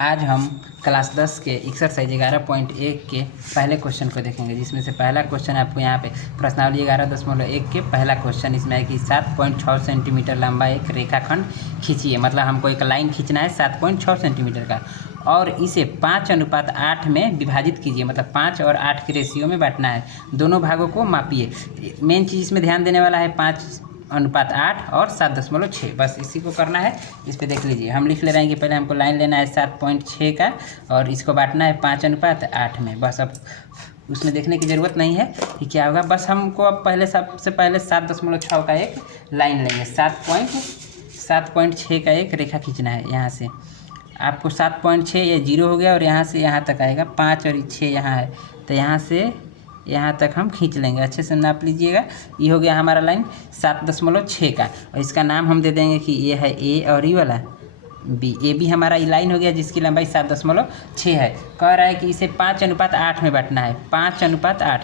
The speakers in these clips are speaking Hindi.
आज हम क्लास 10 के एक्सरसाइज 11.1 के पहले क्वेश्चन को देखेंगे, जिसमें से पहला क्वेश्चन आपको यहाँ पे प्रश्नावली 11.1 के पहला क्वेश्चन इसमें है कि 7.6 सेंटीमीटर लंबा एक रेखाखंड खींचिए। मतलब हमको एक लाइन खींचना है 7.6 सेंटीमीटर का और इसे 5:8 में विभाजित कीजिए। मतलब 5 और 8 के रेशियो में बांटना है। दोनों भागों को मापिए। मेन चीज़ इसमें ध्यान देने वाला है 5:8 और 7.6, बस इसी को करना है। इस पे देख लीजिए, हम लिख ले रहे हैं कि पहले हमको लाइन लेना है 7.6 का और इसको बांटना है 5:8 में। बस अब उसमें देखने की ज़रूरत नहीं है कि क्या होगा, बस हमको अब सबसे पहले 7.6 का एक लाइन लेंगे। 7.6 का एक रेखा खींचना है। यहाँ से आपको 7.6 ये 0 हो गया और यहाँ से यहाँ तक आएगा 5 और 6 यहाँ है, तो यहाँ से यहाँ तक हम खींच लेंगे। अच्छे से नाप लीजिएगा। ये हो गया हमारा लाइन 7.6 का और इसका नाम हम दे देंगे कि ये है ए और ये वाला बी। ए बी हमारा ये लाइन हो गया जिसकी लंबाई 7.6 है। कह रहा है कि इसे 5:8 में बांटना है। 5:8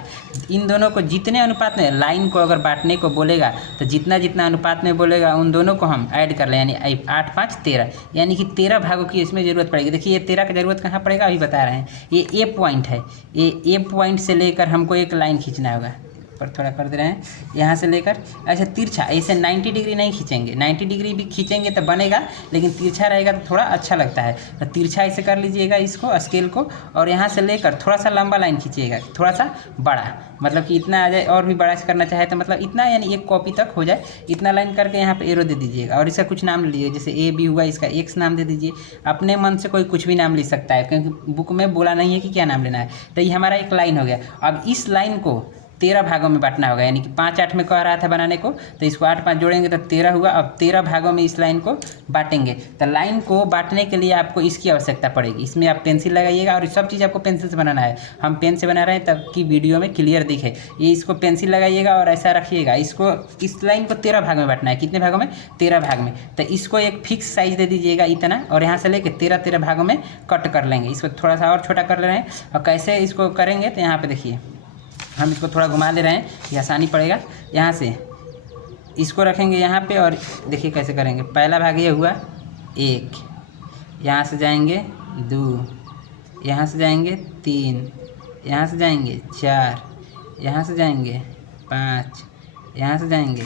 इन दोनों को जितने अनुपात में लाइन को अगर बांटने को बोलेगा तो जितना जितना अनुपात में बोलेगा उन दोनों को हम ऐड कर लें, यानी 8 5 13, यानी कि 13 भागों की इसमें ज़रूरत पड़ेगी। देखिए ये 13 की ज़रूरत कहाँ पड़ेगा अभी बता रहे हैं। ये ए पॉइंट है, ये ए पॉइंट से लेकर हमको एक लाइन खींचना होगा। पर थोड़ा कर दे रहे हैं यहाँ से लेकर। अच्छा तिरछा, ऐसे 90 डिग्री नहीं खींचेंगे। 90 डिग्री भी खींचेंगे तो बनेगा, लेकिन तिरछा रहेगा तो थोड़ा अच्छा लगता है। तो तिरछा ऐसे कर लीजिएगा इसको, स्केल को, और यहाँ से लेकर थोड़ा सा लंबा लाइन खींचिएगा, थोड़ा सा बड़ा, मतलब कि इतना आ जाए। और भी बड़ा से करना चाहे तो मतलब इतना, यानी एक कॉपी तक हो जाए, इतना लाइन करके यहाँ पे एरो दे दीजिएगा। और इसका कुछ नाम ले लीजिए, जैसे ए बी हुआ, इसका एक्स नाम दे दीजिए। अपने मन से कोई कुछ भी नाम ले सकता है, क्योंकि बुक में बोला नहीं है कि क्या नाम लेना है। तो ये हमारा एक लाइन हो गया। अब इस लाइन को 13 भागों में बांटना होगा, यानी कि 5:8 में कह रहा था बनाने को, तो इसको 8 5 जोड़ेंगे तो 13 हुआ। अब 13 भागों में इस लाइन को बांटेंगे। तो लाइन को बांटने के लिए आपको इसकी आवश्यकता पड़ेगी। इसमें आप पेंसिल लगाइएगा और सब चीज़ आपको पेंसिल से बनाना है। हम पेन से बना रहे हैं ताकि वीडियो में क्लियर दिखे। ये इसको पेंसिल लगाइएगा और ऐसा रखिएगा। इसको इस लाइन को 13 भाग में बांटना है। कितने भागों में? 13 भाग में। तो इसको एक फिक्स साइज़ दे दीजिएगा इतना, और यहाँ से लेके 13 भागों में कट कर लेंगे। इसको थोड़ा सा और छोटा कर ले रहे हैं। और कैसे इसको करेंगे तो यहाँ पर देखिए, हम इसको थोड़ा घुमा ले रहे हैं, ये आसानी पड़ेगा। यहाँ से इसको रखेंगे यहाँ पे और देखिए कैसे करेंगे। पहला भाग ये हुआ 1, यहाँ से जाएंगे 2, यहाँ से जाएंगे 3, यहाँ से जाएंगे 4, यहाँ से जाएंगे 5, यहाँ से जाएंगे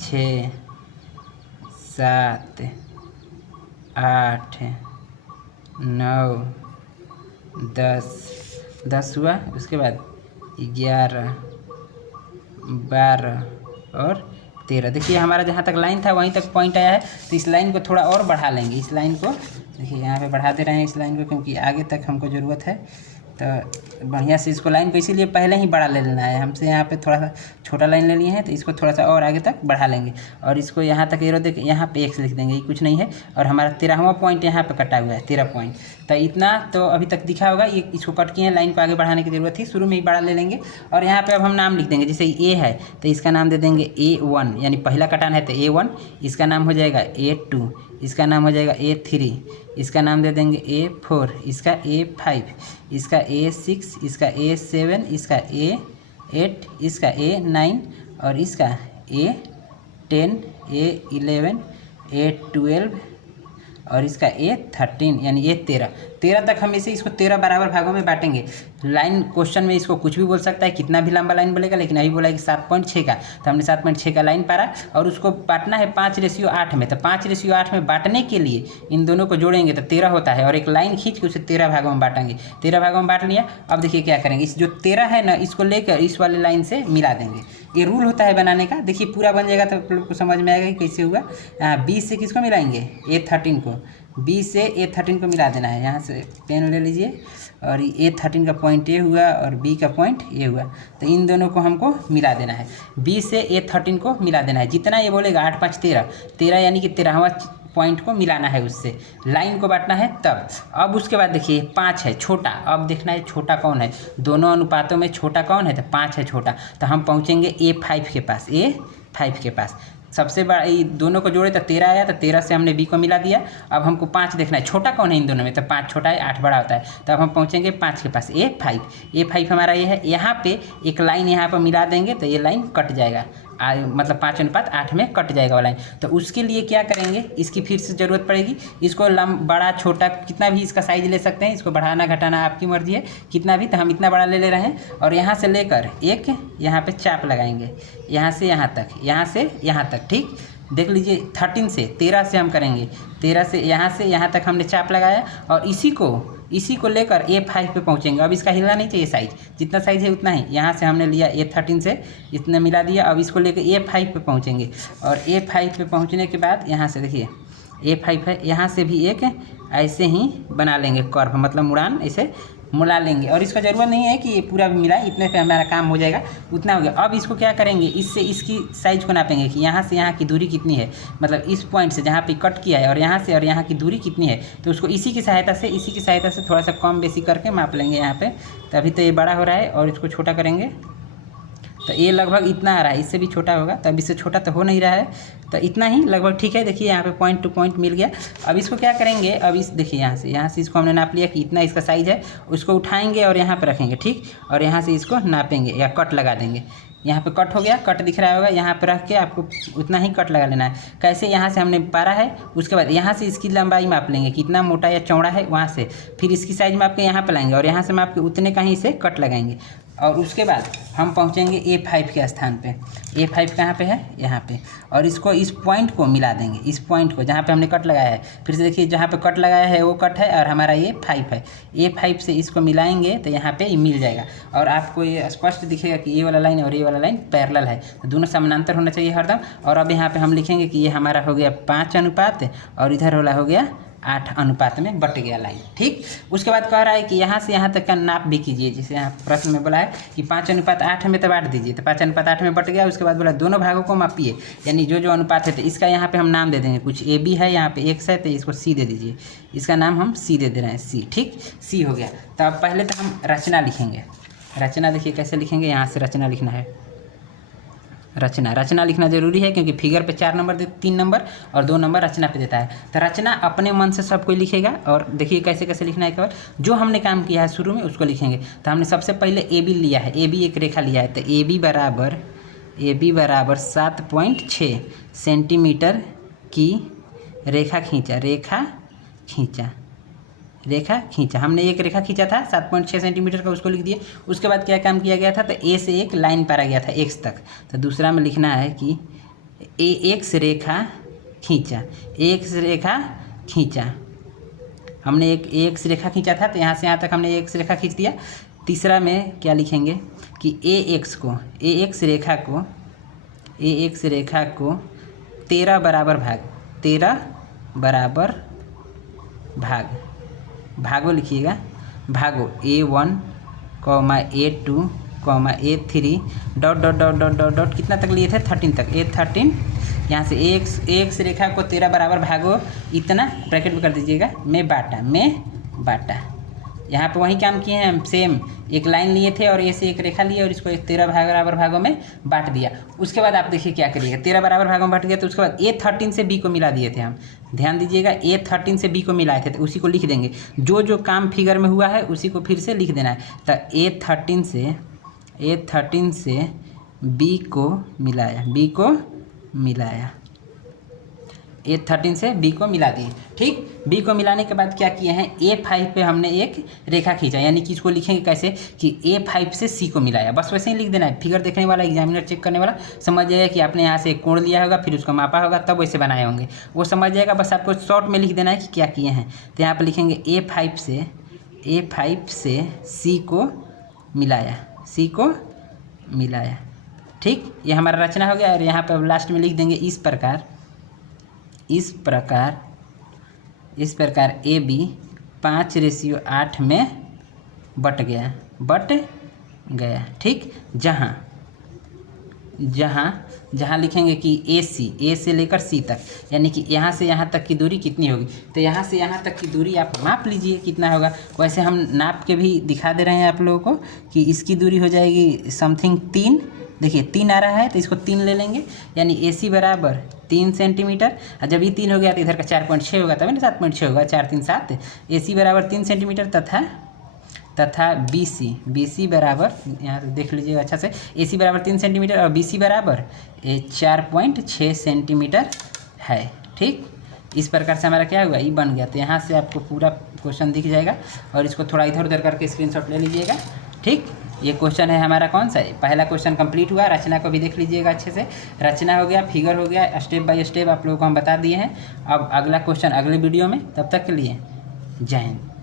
6 7 8 9 10 हुआ। उसके बाद 11 12 और 13। देखिए हमारा जहाँ तक लाइन था वहीं तक पॉइंट आया है, तो इस लाइन को थोड़ा और बढ़ा लेंगे। इस लाइन को देखिए यहाँ पे बढ़ा दे रहे हैं इस लाइन को, क्योंकि आगे तक हमको ज़रूरत है। तो बढ़िया से इसको लाइन को इसीलिए पहले ही बड़ा ले लेना है। हमसे यहाँ पे थोड़ा सा छोटा लाइन ले लिए हैं, तो इसको थोड़ा सा और आगे तक बढ़ा लेंगे और इसको यहाँ तक एरो दे के यहाँ पे एक्स लिख देंगे। ये कुछ नहीं है। और हमारा 13वां पॉइंट यहाँ पे कटा हुआ है, 13 पॉइंट। तो इतना तो अभी तक दिखा होगा। ये इसको कट किए हैं, लाइन को आगे बढ़ाने की ज़रूरत थी, शुरू में ही बड़ा ले लेंगे। और यहाँ पे अब हम नाम लिख देंगे। जैसे ए है तो इसका नाम दे देंगे A1, यानी पहला कटान है तो A1। इसका नाम हो जाएगा A2, इसका नाम हो जाएगा A3, इसका नाम दे देंगे A4, इसका A5, इसका A6, इसका A7, इसका A8, इसका A9 और इसका A10, A11, A12 और इसका A13, यानी A13 तक हम इसे इसको 13 बराबर भागों में बांटेंगे। लाइन क्वेश्चन में इसको कुछ भी बोल सकता है, कितना भी लंबा लाइन बोलेगा, लेकिन अभी बोला है कि 7.6 का, तो हमने 7.6 का लाइन पारा और उसको बांटना है 5:8 में। तो 5:8 में बांटने के लिए इन दोनों को जोड़ेंगे तो 13 होता है, और एक लाइन खींच के उसे 13 भागों में बांटेंगे। 13 भागों में बांट लिया। अब देखिए क्या करेंगे, इस जो 13 है ना, इसको लेकर इस वाले लाइन से मिला देंगे। ये रूल होता है बनाने का। देखिए पूरा बन जाएगा तो आप लोग को समझ में आएगा कि कैसे हुआ। B से किसको मिलाएंगे? A13 को। B से A13 को मिला देना है। यहाँ से पेन ले लीजिए और A13 का पॉइंट ये हुआ और B का पॉइंट ये हुआ, तो इन दोनों को हमको मिला देना है। B से A13 को मिला देना है। जितना ये बोलेगा 8 5 13, यानी कि 13वां पॉइंट को मिलाना है उससे। लाइन को बांटना है तब। अब उसके बाद देखिए 5 है छोटा। अब देखना है छोटा कौन है, दोनों अनुपातों में छोटा कौन है, तो 5 है छोटा। तो हम पहुँचेंगे A5 के पास। A5 के पास सबसे बड़ा, ये दोनों को जोड़े तो 13 आया, तो 13 से हमने B को मिला दिया। अब हमको 5 देखना है, छोटा कौन है इन दोनों में, तो 5 छोटा है, 8 बड़ा होता है। तो अब हम पहुँचेंगे 5 के पास। A5 हमारा ये है। यहाँ पे एक लाइन यहाँ पर मिला देंगे तो ये लाइन कट जाएगा। मतलब 5:8 में कट जाएगा वो लाइन। तो उसके लिए क्या करेंगे, इसकी फिर से ज़रूरत पड़ेगी। इसको बड़ा छोटा कितना भी इसका साइज़ ले सकते हैं, इसको बढ़ाना घटाना आपकी मर्जी है कितना भी। तो हम इतना बड़ा ले रहे हैं और यहाँ से लेकर एक यहाँ पे चाप लगाएंगे, यहाँ से यहाँ तक, यहाँ से यहाँ तक। ठीक, देख लीजिए 13 से 13 से हम करेंगे, 13 से यहाँ तक हमने चाप लगाया और इसी को लेकर A5 पे पहुँचेंगे। अब इसका हिलना नहीं चाहिए, साइज जितना साइज है उतना ही। यहाँ से हमने लिया A13 से इतना मिला दिया। अब इसको लेकर A5 पे पहुँचेंगे और A5 पे पहुँचने के बाद यहाँ से देखिए A5 है, यहाँ से भी एक ऐसे ही बना लेंगे कर्व, मतलब मुड़ान ऐसे मुड़ा लेंगे। और इसका ज़रूरत नहीं है कि ये पूरा भी मिलाए, इतने पे हमारा काम हो जाएगा, उतना हो गया। अब इसको क्या करेंगे, इससे इसकी साइज़ को नापेंगे कि यहाँ से यहाँ की दूरी कितनी है, मतलब इस पॉइंट से जहाँ पे कट किया है और यहाँ की दूरी कितनी है। तो उसको इसी की सहायता से थोड़ा सा कम बेसी करके माप लेंगे यहाँ पे। तभी तो ये बड़ा हो रहा है और इसको छोटा करेंगे तो ये लगभग इतना आ रहा है, इससे भी छोटा होगा। तो अब इससे छोटा तो हो नहीं रहा है, तो इतना ही लगभग ठीक है। देखिए यहाँ पे पॉइंट टू पॉइंट मिल गया। अब इसको क्या करेंगे, अब इस देखिए यहाँ से इसको हमने नाप लिया कि इतना इसका साइज़ है, उसको उठाएंगे और यहाँ पे रखेंगे। ठीक, और यहाँ से इसको नापेंगे या कट लगा देंगे। यहाँ पे कट हो गया, कट दिख रहा होगा, यहाँ पे रख के आपको उतना ही कट लगा लेना है। कैसे, यहाँ से हमने पारा है, उसके बाद यहाँ से इसकी लंबाई माप लेंगे कितना मोटा या चौड़ा है, वहाँ से फिर इसकी साइज़ माप के यहाँ पे लाएंगे और यहाँ से माप के उतने का ही इसे कट लगाएंगे। और उसके बाद हम पहुँचेंगे A5 के स्थान पे। A5 कहाँ पे है, यहाँ पे। और इसको इस पॉइंट को मिला देंगे, इस पॉइंट को जहाँ पे हमने कट लगाया है। फिर से देखिए जहाँ पे कट लगाया है वो कट है और हमारा ये 5 है। A5 से इसको मिलाएंगे तो यहाँ पे मिल जाएगा और आपको ये स्पष्ट दिखेगा कि ये वाला लाइन और ये वाला लाइन पैरेलल है, तो दोनों समानांतर होना चाहिए हरदम। और अब यहाँ पे हम लिखेंगे कि ये हमारा हो गया 5 अनुपात और इधर वाला हो गया 8 अनुपात में बट गया लाइन। ठीक, उसके बाद कह रहा है कि यहाँ से यहाँ तक का नाप भी कीजिए, जैसे यहाँ प्रश्न में बोला है कि 5:8 में तो बांट दीजिए, तो 5:8 में बट गया। उसके बाद बोला दोनों भागों को मापिए, यानी जो अनुपात है। तो इसका यहाँ पे हम नाम दे देंगे, कुछ AB है, यहाँ पे X है, तो इसको C दे दीजिए। इसका नाम हम C दे रहे हैं, C। ठीक, C हो गया। तो अब पहले तो हम रचना लिखेंगे। रचना देखिए कैसे लिखेंगे, यहाँ से रचना लिखना है। रचना लिखना ज़रूरी है क्योंकि फिगर पे 4 नंबर 3 नंबर और 2 नंबर रचना पे देता है। तो रचना अपने मन से सब कोई लिखेगा और देखिए कैसे कैसे लिखना है। केवल जो हमने काम किया है शुरू में उसको लिखेंगे। तो हमने सबसे पहले AB लिया है, AB एक रेखा लिया है। तो AB बराबर 7.6 सेंटीमीटर की रेखा खींचा। हमने एक रेखा खींचा था 7.6 सेंटीमीटर का, उसको लिख दिए। उसके बाद क्या काम किया गया था, तो A से एक लाइन पारा गया था X तक। तो दूसरा में लिखना है कि AX रेखा खींचा। हमने एक AX रेखा खींचा था, तो यहाँ से यहाँ तक हमने AX रेखा खींच दिया। तीसरा में क्या लिखेंगे कि AX रेखा को 13 बराबर भागों लिखिएगा। भागों A1, A2, A3 डॉट कितना तक लिए थे, 13 तक। A13 यहाँ से AX रेखा को 13 बराबर भागों इतना ब्रैकेट में कर दीजिएगा में बाटा। यहाँ पे वही काम किए हैं हम, सेम एक लाइन लिए थे और A से एक रेखा लिए और इसको 13 बराबर भागों में बांट दिया। उसके बाद आप देखिए क्या करिएगा, 13 बराबर भागों में बांट दिया तो उसके बाद A13 से B को मिला दिए थे हम। ध्यान दीजिएगा, A13 से B को मिलाए थे, तो उसी को लिख देंगे। जो काम फिगर में हुआ है उसी को फिर से लिख देना है। तो A13 से B को मिलाया, A13 से B को मिला दिए। ठीक, B को मिलाने के बाद क्या किए हैं, A5 पे हमने एक रेखा खींचा, यानी कि इसको लिखेंगे कैसे कि A5 से C को मिलाया। बस वैसे ही लिख देना है। फिगर देखने वाला, एग्जामिनर चेक करने वाला समझ जाएगा कि आपने यहाँ से एक कोण लिया होगा, फिर उसको मापा होगा, तब वैसे बनाए होंगे, वो समझ जाएगा। बस आपको शॉर्ट में लिख देना है कि क्या किए हैं। तो यहाँ पर लिखेंगे A5 से C को मिलाया। ठीक, ये हमारा रचना हो गया। और यहाँ पर लास्ट में लिख देंगे इस प्रकार AB 5:8 में बट गया। ठीक, जहाँ लिखेंगे कि A से लेकर C तक, यानी कि यहाँ से यहाँ तक की दूरी कितनी होगी। तो यहाँ से यहाँ तक की दूरी आप माप लीजिए कितना होगा। वैसे हम नाप के भी दिखा दे रहे हैं आप लोगों को कि इसकी दूरी हो जाएगी समथिंग 3। देखिए 3 आ रहा है तो इसको 3 ले लेंगे, यानी AC बराबर 3 सेंटीमीटर। और जब ये 3 हो गया तो इधर का 4.6 होगा, तभी ना 7.6 होगा, 4 3 7। AC बराबर 3 सेंटीमीटर तथा BC बराबर, यहाँ से देख लीजिएगा अच्छा से, AC बराबर 3 सेंटीमीटर और BC बराबर 4.6 सेंटीमीटर है। ठीक, इस प्रकार से हमारा क्या हुआ, ये बन गया। तो यहाँ से आपको पूरा क्वेश्चन दिख जाएगा और इसको थोड़ा इधर उधर करके स्क्रीनशॉट ले लीजिएगा। ठीक, ये क्वेश्चन है हमारा कौन सा है, पहला क्वेश्चन कंप्लीट हुआ। रचना को भी देख लीजिएगा अच्छे से, रचना हो गया, फिगर हो गया, स्टेप बाय स्टेप आप लोगों को हम बता दिए हैं। अब अगला क्वेश्चन अगले वीडियो में, तब तक के लिए जय हिंद।